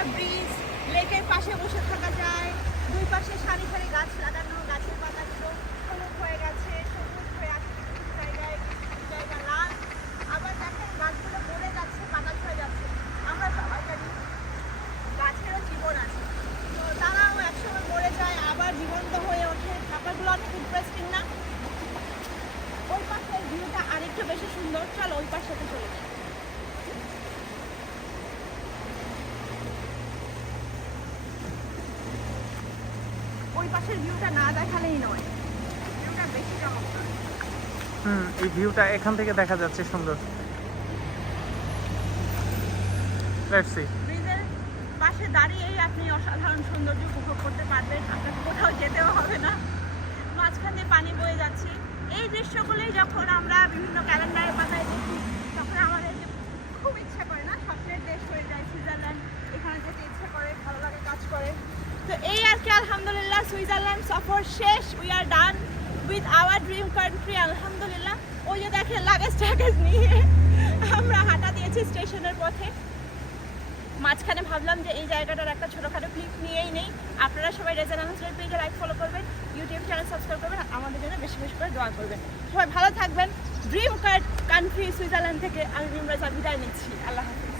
একটা ব্রিজ, লেকের পাশে বসে থাকা যায়। দুই পাশে সারি সারি গাছ লাগানো, গাছের পাতাগুলো হলুদ হয়ে গেছে, সবুজ হয়ে আছে কিছু জায়গায় কিছু জায়গা লাল। আবার দেখেন গাছগুলো মরে যাচ্ছে পাতা হয়ে যাচ্ছে। আমরা সবাই জানি গাছেরও জীবন আছে। তো তারাও একসময় মরে যায়, আবার জীবন্ত হয়ে ওঠে। ব্যাপারগুলো অনেক ইন্টারেস্টিং না? ওই পাশের ভিউটা আরেকটু বেশি সুন্দর। চলো ওই পাশে চলে যাই। ওই পাশের ভিউটা না দেখালেই নয়। ভিউটা বেশি চমৎকার। হুম এই ভিউটা এখান থেকে দেখা যাচ্ছে সুন্দর। লেটস সি ব্রিজের পাশে দাঁড়িয়েই আপনি অসাধারণ সৌন্দর্য উপভোগ করতে পারবেন। আপনাকে কোথাও যেতেও হবে না। মাঝখান দিয়ে পানি বয়ে যাচ্ছে। এই দৃশ্যগুলোই যখন আমরা বিভিন্ন ক্যালেন্ডারের পাতায় দেখি তখন আমাদের যে খুব ইচ্ছা করে না স্বপ্নের দেশ হয়ে যায় সুইজারল্যান্ড এখানে যেতে ইচ্ছে করে ভালো লাগে কাজ করে তো এই আর কি আলহামদুলিল্লাহ সুইজারল্যান্ড সফর শেষ। We are done with our dream country আলহামদুলিল্লাহ। ওই যে দেখেন লাগেজ টাগেজ নিয়ে আমরা হাঁটা দিয়েছি স্টেশনের পথে। মাঝখানে ভাবলাম যে এই জায়গাটার একটা ছোটোখাটো ক্লিপ নিয়েই নেই। আপনারা সবাই রেজান আনসারের পেজে লাইক ফলো করবেন ইউটিউব চ্যানেল সাবস্ক্রাইব করবেন, আমাদের জন্য বেশি বেশি করে দোয়া করবেন। সবাই ভালো থাকবেন। ড্রিম কান্ট্রি সুইজারল্যান্ড থেকে আমি রিমরাজা বিদায় নিচ্ছি। আল্লাহ হাফিজ।